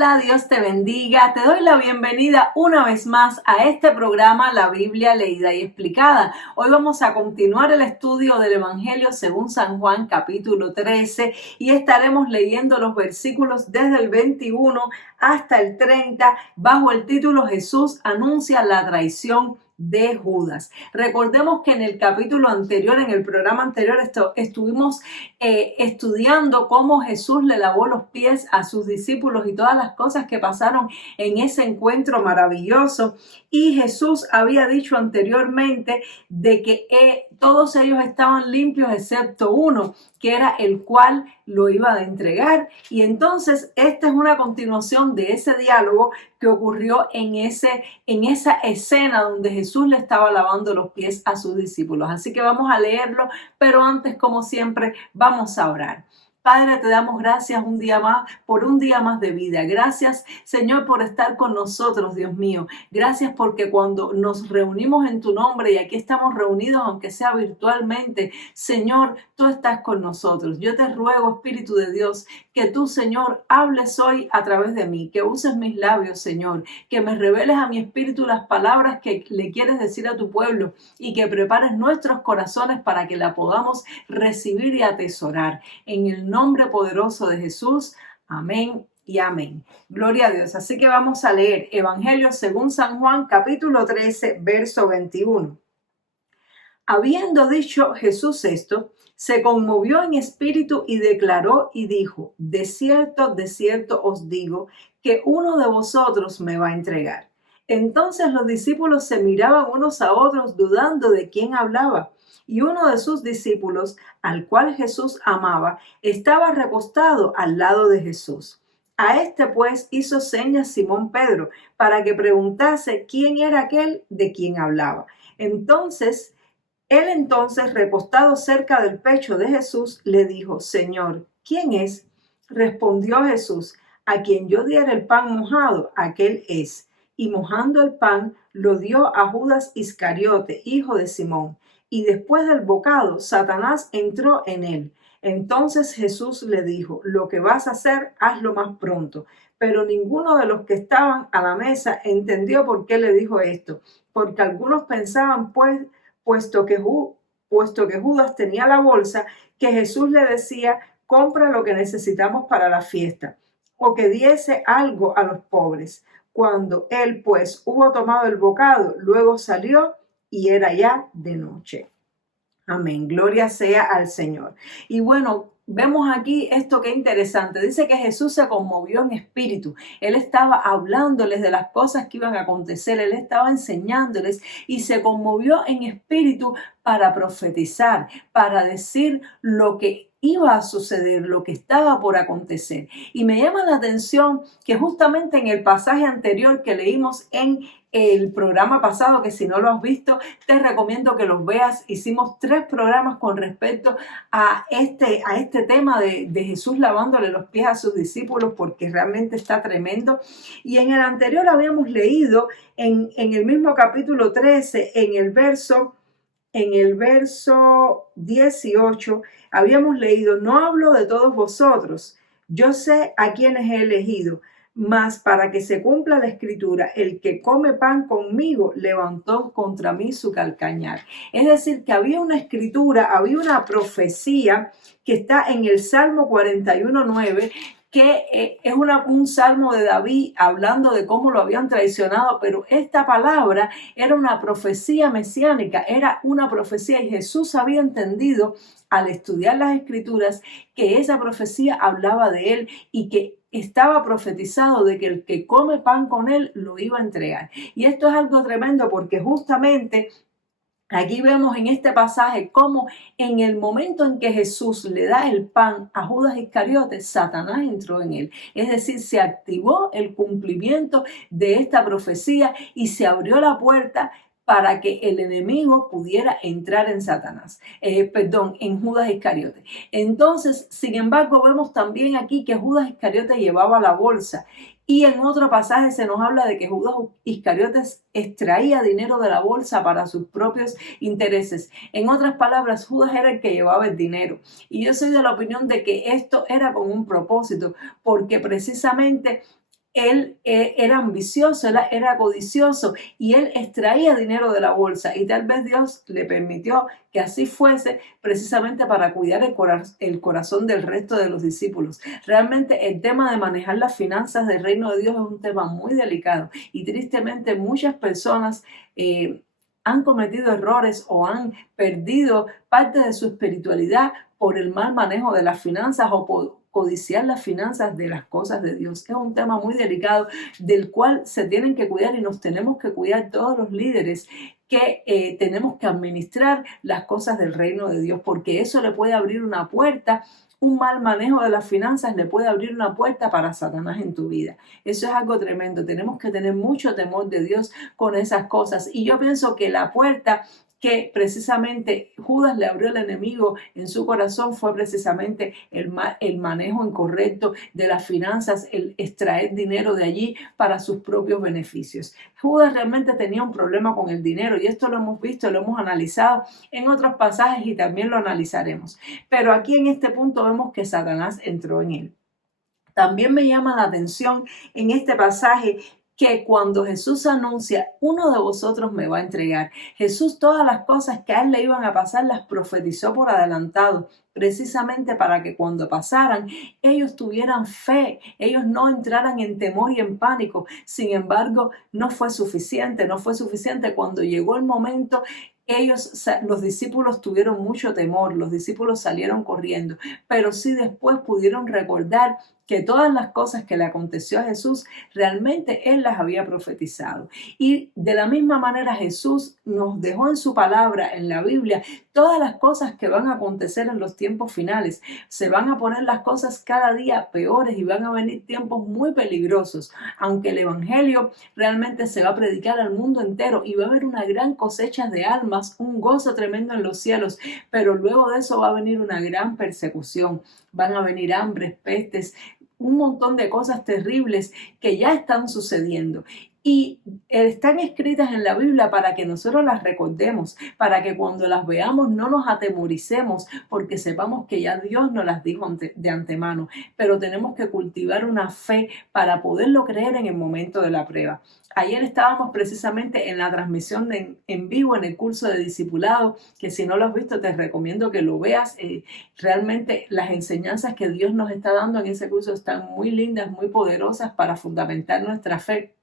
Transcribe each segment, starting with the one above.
Hola, Dios te bendiga. Te doy la bienvenida una vez más a este programa La Biblia Leída y Explicada. Hoy vamos a continuar el estudio del Evangelio según San Juan, capítulo 13, y estaremos leyendo los versículos desde el 21 hasta el 30 bajo el título Jesús anuncia la traición de Judas. Recordemos que en el capítulo anterior, en el programa anterior, estuvimos estudiando cómo Jesús le lavó los pies a sus discípulos y todas las cosas que pasaron en ese encuentro maravilloso. Y Jesús había dicho anteriormente de que todos ellos estaban limpios excepto uno, que era el cual lo iba a entregar. Y entonces esta es una continuación de ese diálogo que ocurrió en esa escena donde Jesús le estaba lavando los pies a sus discípulos. Así que vamos a leerlo, pero antes, como siempre, vamos a orar. Padre, te damos gracias un día más por un día más de vida. Gracias, Señor, por estar con nosotros, Dios mío. Gracias porque cuando nos reunimos en tu nombre y aquí estamos reunidos, aunque sea virtualmente, Señor, tú estás con nosotros. Yo te ruego, Espíritu de Dios, que tú, Señor, hables hoy a través de mí, que uses mis labios, Señor, que me reveles a mi espíritu las palabras que le quieres decir a tu pueblo y que prepares nuestros corazones para que la podamos recibir y atesorar. En el nombre poderoso de Jesús, amén y amén. Gloria a Dios. Así que vamos a leer Evangelio según San Juan, capítulo 13, verso 21. Habiendo dicho Jesús esto, se conmovió en espíritu y declaró y dijo: de cierto os digo, que uno de vosotros me va a entregar. Entonces los discípulos se miraban unos a otros, dudando de quién hablaba. Y uno de sus discípulos, al cual Jesús amaba, estaba recostado al lado de Jesús. A este pues hizo señas Simón Pedro, para que preguntase quién era aquel de quien hablaba. Entonces, recostado cerca del pecho de Jesús, le dijo: Señor, ¿quién es? Respondió Jesús: a quien yo diera el pan mojado, aquel es. Y mojando el pan, lo dio a Judas Iscariote, hijo de Simón. Y después del bocado, Satanás entró en él. Entonces Jesús le dijo: lo que vas a hacer, hazlo más pronto. Pero ninguno de los que estaban a la mesa entendió por qué le dijo esto, porque algunos pensaban, puesto que Judas tenía la bolsa, que Jesús le decía: compra lo que necesitamos para la fiesta, o que diese algo a los pobres. Cuando él pues hubo tomado el bocado, luego salió y era ya de noche. Amén. Gloria sea al Señor. Y bueno, vemos aquí esto que interesante. Dice que Jesús se conmovió en espíritu. Él estaba hablándoles de las cosas que iban a acontecer. Él estaba enseñándoles y se conmovió en espíritu para profetizar, para decir lo que iba a suceder, lo que estaba por acontecer. Y me llama la atención que justamente en el pasaje anterior que leímos en el programa pasado, que si no lo has visto, te recomiendo que los veas. Hicimos 3 programas con respecto a este tema de Jesús lavándole los pies a sus discípulos, porque realmente está tremendo. Y en el anterior habíamos leído en el mismo capítulo 13, en el verso 18, habíamos leído: no hablo de todos vosotros, yo sé a quienes he elegido, mas para que se cumpla la escritura, el que come pan conmigo levantó contra mí su calcañar. Es decir, que había una escritura, había una profecía que está en el Salmo 41:9, que es un salmo de David hablando de cómo lo habían traicionado, pero esta palabra era una profecía mesiánica, era una profecía, y Jesús había entendido al estudiar las escrituras que esa profecía hablaba de él y que estaba profetizado de que el que come pan con él lo iba a entregar. Y esto es algo tremendo, porque justamente aquí vemos en este pasaje cómo en el momento en que Jesús le da el pan a Judas Iscariote, Satanás entró en él. Es decir, se activó el cumplimiento de esta profecía y se abrió la puerta para que el enemigo pudiera entrar en en Judas Iscariote. Entonces, sin embargo, vemos también aquí que Judas Iscariote llevaba la bolsa. Y en otro pasaje se nos habla de que Judas Iscariote extraía dinero de la bolsa para sus propios intereses. En otras palabras, Judas era el que llevaba el dinero. Y yo soy de la opinión de que esto era con un propósito, porque precisamente él era ambicioso, era codicioso y él extraía dinero de la bolsa, y tal vez Dios le permitió que así fuese precisamente para cuidar el corazón del resto de los discípulos. Realmente el tema de manejar las finanzas del reino de Dios es un tema muy delicado, y tristemente muchas personas han cometido errores o han perdido parte de su espiritualidad por el mal manejo de las finanzas o por codiciar las finanzas de las cosas de Dios. Es un tema muy delicado del cual se tienen que cuidar, y nos tenemos que cuidar todos los líderes que tenemos que administrar las cosas del reino de Dios, porque eso le puede abrir una puerta. Un mal manejo de las finanzas le puede abrir una puerta para Satanás en tu vida. Eso es algo tremendo. Tenemos que tener mucho temor de Dios con esas cosas. Y yo pienso que la puerta que precisamente Judas le abrió al enemigo en su corazón fue precisamente el manejo incorrecto de las finanzas, el extraer dinero de allí para sus propios beneficios. Judas realmente tenía un problema con el dinero, y esto lo hemos visto, lo hemos analizado en otros pasajes y también lo analizaremos. Pero aquí en este punto vemos que Satanás entró en él. También me llama la atención en este pasaje que cuando Jesús anuncia, uno de vosotros me va a entregar. Jesús todas las cosas que a él le iban a pasar las profetizó por adelantado, precisamente para que cuando pasaran ellos tuvieran fe, ellos no entraran en temor y en pánico. Sin embargo, no fue suficiente. Cuando llegó el momento, los discípulos tuvieron mucho temor, los discípulos salieron corriendo, pero sí después pudieron recordar que todas las cosas que le aconteció a Jesús, realmente Él las había profetizado. Y de la misma manera Jesús nos dejó en su palabra, en la Biblia, todas las cosas que van a acontecer en los tiempos finales. Se van a poner las cosas cada día peores y van a venir tiempos muy peligrosos. Aunque el Evangelio realmente se va a predicar al mundo entero y va a haber una gran cosecha de almas, un gozo tremendo en los cielos, pero luego de eso va a venir una gran persecución. Van a venir hambres, pestes, un montón de cosas terribles que ya están sucediendo. Y están escritas en la Biblia para que nosotros las recordemos, para que cuando las veamos no nos atemoricemos, porque sepamos que ya Dios nos las dijo de antemano. Pero tenemos que cultivar una fe para poderlo creer en el momento de la prueba. Ayer estábamos precisamente en la transmisión en vivo en el curso de discipulado, que si no lo has visto te recomiendo que lo veas. Realmente las enseñanzas que Dios nos está dando en ese curso están muy lindas, muy poderosas para fundamentar nuestra fe.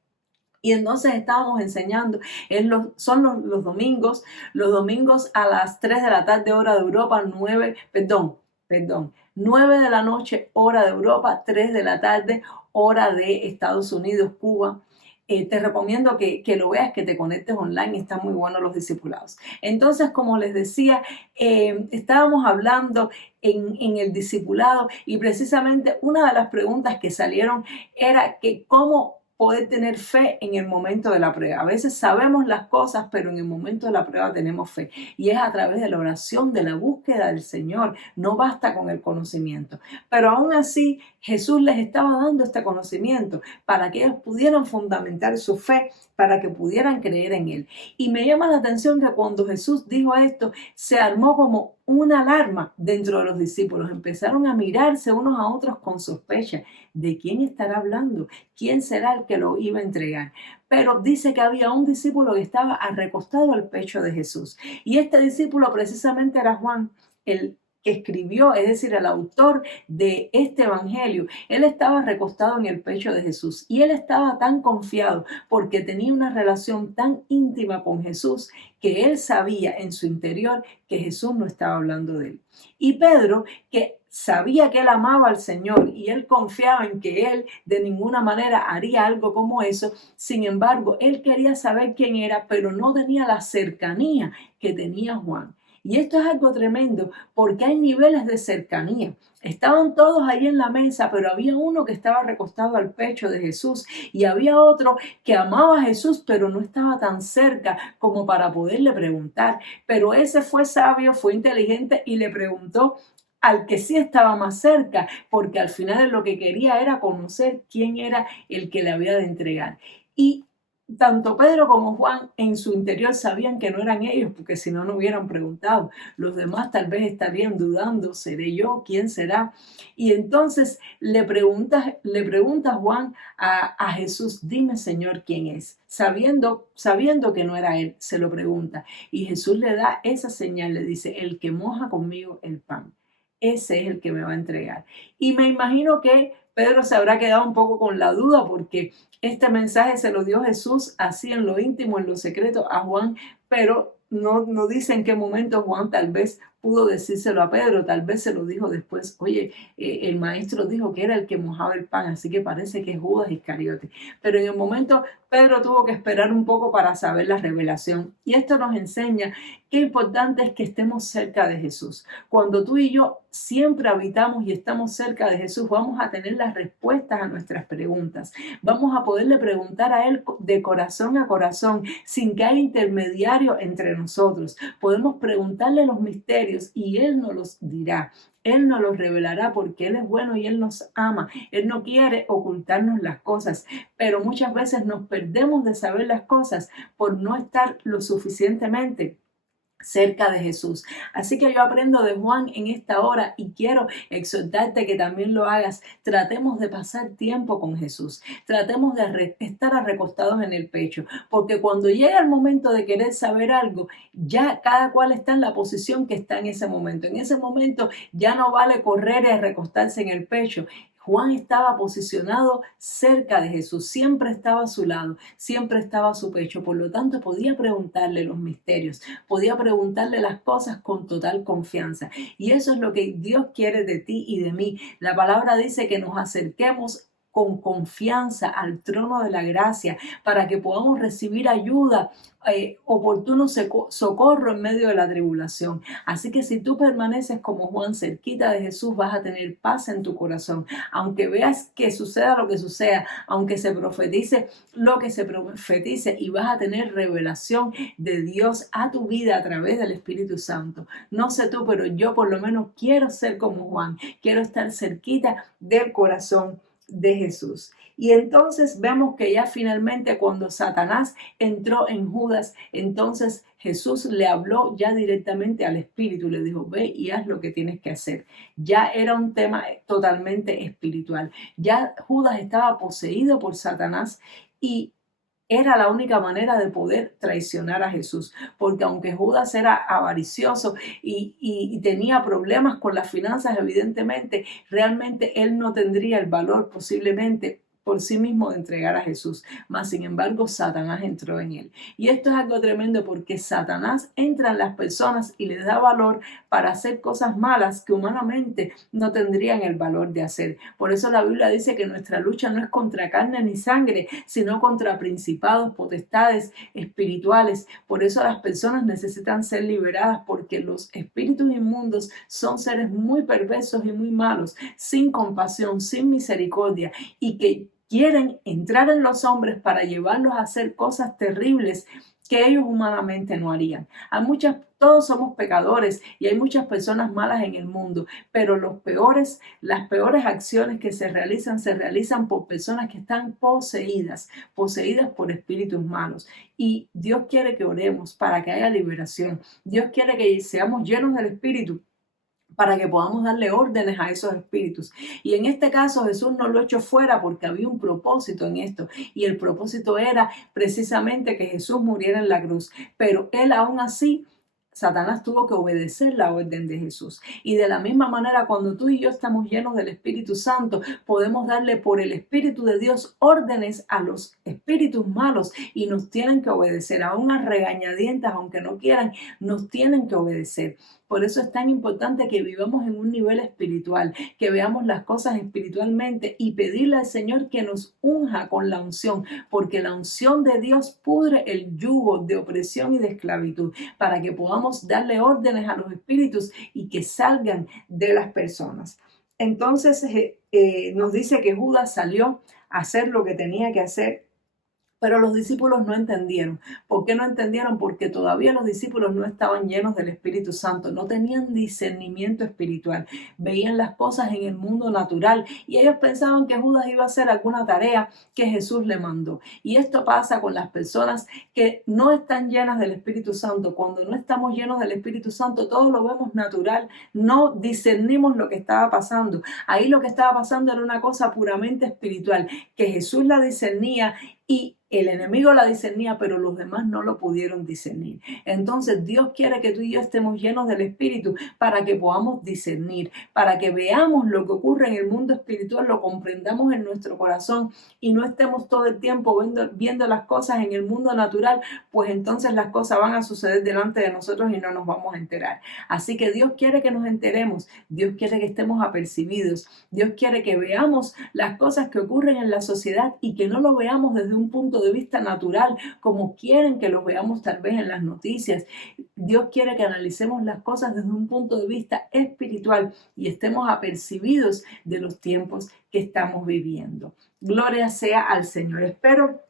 Y entonces estábamos enseñando, son los domingos a las 3 de la tarde hora de Europa, 9 de la noche hora de Europa, 3 de la tarde hora de Estados Unidos, Cuba. Te recomiendo que lo veas, que te conectes online, están muy buenos los discipulados. Entonces, como les decía, estábamos hablando en el discipulado, y precisamente una de las preguntas que salieron era que cómo poder tener fe en el momento de la prueba. A veces sabemos las cosas, pero en el momento de la prueba tenemos fe. Y es a través de la oración, de la búsqueda del Señor. No basta con el conocimiento. Pero aún así, Jesús les estaba dando este conocimiento para que ellos pudieran fundamentar su fe, para que pudieran creer en Él. Y me llama la atención que cuando Jesús dijo esto, se armó como una alarma dentro de los discípulos. Empezaron a mirarse unos a otros con sospecha. ¿De quién estará hablando? ¿Quién será el que lo iba a entregar? Pero dice que había un discípulo que estaba recostado al pecho de Jesús. Y este discípulo precisamente era Juan, el que escribió, es decir, el autor de este evangelio. Él estaba recostado en el pecho de Jesús, y él estaba tan confiado porque tenía una relación tan íntima con Jesús, que él sabía en su interior que Jesús no estaba hablando de él. Y Pedro, que sabía que él amaba al Señor y él confiaba en que él de ninguna manera haría algo como eso, sin embargo, él quería saber quién era, pero no tenía la cercanía que tenía Juan. Y esto es algo tremendo, porque hay niveles de cercanía. Estaban todos ahí en la mesa, pero había uno que estaba recostado al pecho de Jesús, y había otro que amaba a Jesús, pero no estaba tan cerca como para poderle preguntar. Pero ese fue sabio, fue inteligente y le preguntó al que sí estaba más cerca, porque al final lo que quería era conocer quién era el que le había de entregar. Y tanto Pedro como Juan en su interior sabían que no eran ellos, porque si no, no hubieran preguntado. Los demás tal vez estarían dudando, ¿seré yo? ¿Quién será? Y entonces le pregunta Juan a Jesús, dime Señor, ¿quién es? Sabiendo que no era él, se lo pregunta. Y Jesús le da esa señal, le dice, el que moja conmigo el pan, ese es el que me va a entregar. Y me imagino que Pedro se habrá quedado un poco con la duda porque este mensaje se lo dio Jesús así en lo íntimo, en lo secreto a Juan, pero no dice en qué momento Juan tal vez pudo decírselo a Pedro, tal vez se lo dijo después. Oye, el maestro dijo que era el que mojaba el pan, así que parece que es Judas Iscariote. Pero en el momento Pedro tuvo que esperar un poco para saber la revelación. Y esto nos enseña qué importante es que estemos cerca de Jesús. Cuando tú y yo siempre habitamos y estamos cerca de Jesús, vamos a tener las respuestas a nuestras preguntas. Vamos a poderle preguntar a Él de corazón a corazón, sin que haya intermediario entre nosotros. Podemos preguntarle los misterios y Él nos los dirá. Él nos los revelará porque Él es bueno y Él nos ama. Él no quiere ocultarnos las cosas, pero muchas veces nos perdemos de saber las cosas por no estar lo suficientemente cerca de Jesús. Así que yo aprendo de Juan en esta hora y quiero exhortarte que también lo hagas. Tratemos de pasar tiempo con Jesús. Tratemos de estar recostados en el pecho, porque cuando llega el momento de querer saber algo, ya cada cual está en la posición que está en ese momento. En ese momento ya no vale correr y recostarse en el pecho. Juan estaba posicionado cerca de Jesús, siempre estaba a su lado, siempre estaba a su pecho, por lo tanto podía preguntarle los misterios, podía preguntarle las cosas con total confianza. Y eso es lo que Dios quiere de ti y de mí. La palabra dice que nos acerquemos con confianza al trono de la gracia para que podamos recibir ayuda, oportuno socorro en medio de la tribulación. Así que si tú permaneces como Juan cerquita de Jesús, vas a tener paz en tu corazón. Aunque veas que suceda lo que suceda, aunque se profetice lo que se profetice, y vas a tener revelación de Dios a tu vida a través del Espíritu Santo. No sé tú, pero yo por lo menos quiero ser como Juan. Quiero estar cerquita del corazón de Jesús. Y entonces vemos que ya finalmente cuando Satanás entró en Judas, entonces Jesús le habló ya directamente al espíritu, le dijo, ve y haz lo que tienes que hacer. Ya era un tema totalmente espiritual. Ya Judas estaba poseído por Satanás y era la única manera de poder traicionar a Jesús, porque aunque Judas era avaricioso y tenía problemas con las finanzas, evidentemente, realmente él no tendría el valor posiblemente por sí mismo de entregar a Jesús. Mas, sin embargo, Satanás entró en él. Y esto es algo tremendo porque Satanás entra en las personas y les da valor para hacer cosas malas que humanamente no tendrían el valor de hacer. Por eso la Biblia dice que nuestra lucha no es contra carne ni sangre, sino contra principados, potestades espirituales. Por eso las personas necesitan ser liberadas, porque los espíritus inmundos son seres muy perversos y muy malos, sin compasión, sin misericordia, y que quieren entrar en los hombres para llevarlos a hacer cosas terribles que ellos humanamente no harían. Todos somos pecadores y hay muchas personas malas en el mundo, pero las peores acciones que se realizan por personas que están poseídas por espíritus malos. Y Dios quiere que oremos para que haya liberación. Dios quiere que seamos llenos del Espíritu para que podamos darle órdenes a esos espíritus. Y en este caso Jesús no lo echó fuera porque había un propósito en esto, y el propósito era precisamente que Jesús muriera en la cruz, pero él aún así, Satanás tuvo que obedecer la orden de Jesús. Y de la misma manera, cuando tú y yo estamos llenos del Espíritu Santo, podemos darle por el Espíritu de Dios órdenes a los espíritus malos y nos tienen que obedecer, aún a regañadientas, aunque no quieran, nos tienen que obedecer. Por eso es tan importante que vivamos en un nivel espiritual, que veamos las cosas espiritualmente y pedirle al Señor que nos unja con la unción, porque la unción de Dios pudre el yugo de opresión y de esclavitud, para que podamos darle órdenes a los espíritus y que salgan de las personas. Entonces nos dice que Judas salió a hacer lo que tenía que hacer Pero los discípulos no entendieron. ¿Por qué no entendieron? Porque todavía los discípulos no estaban llenos del Espíritu Santo, no tenían discernimiento espiritual, veían las cosas en el mundo natural y ellos pensaban que Judas iba a hacer alguna tarea que Jesús le mandó. Y esto pasa con las personas que no están llenas del Espíritu Santo. Cuando no estamos llenos del Espíritu Santo, todo lo vemos natural, no discernimos lo que estaba pasando. Ahí lo que estaba pasando era una cosa puramente espiritual, que Jesús la discernía y el enemigo la discernía, pero los demás no lo pudieron discernir. Entonces Dios quiere que tú y yo estemos llenos del Espíritu para que podamos discernir, para que veamos lo que ocurre en el mundo espiritual, lo comprendamos en nuestro corazón y no estemos todo el tiempo viendo las cosas en el mundo natural, pues entonces las cosas van a suceder delante de nosotros y no nos vamos a enterar. Así que Dios quiere que nos enteremos, Dios quiere que estemos apercibidos, Dios quiere que veamos las cosas que ocurren en la sociedad y que no lo veamos desde un punto de vista natural, como quieren que los veamos tal vez en las noticias. Dios quiere que analicemos las cosas desde un punto de vista espiritual y estemos apercibidos de los tiempos que estamos viviendo. Gloria sea al Señor. Espero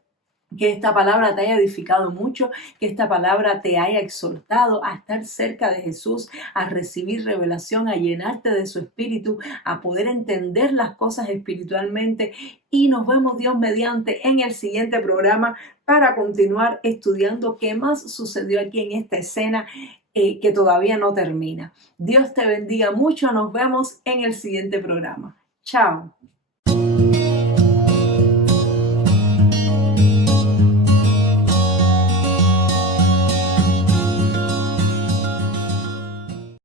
que esta palabra te haya edificado mucho, que esta palabra te haya exhortado a estar cerca de Jesús, a recibir revelación, a llenarte de su espíritu, a poder entender las cosas espiritualmente. Y nos vemos, Dios mediante, en el siguiente programa para continuar estudiando qué más sucedió aquí en esta escena que todavía no termina. Dios te bendiga mucho. Nos vemos en el siguiente programa. Chao.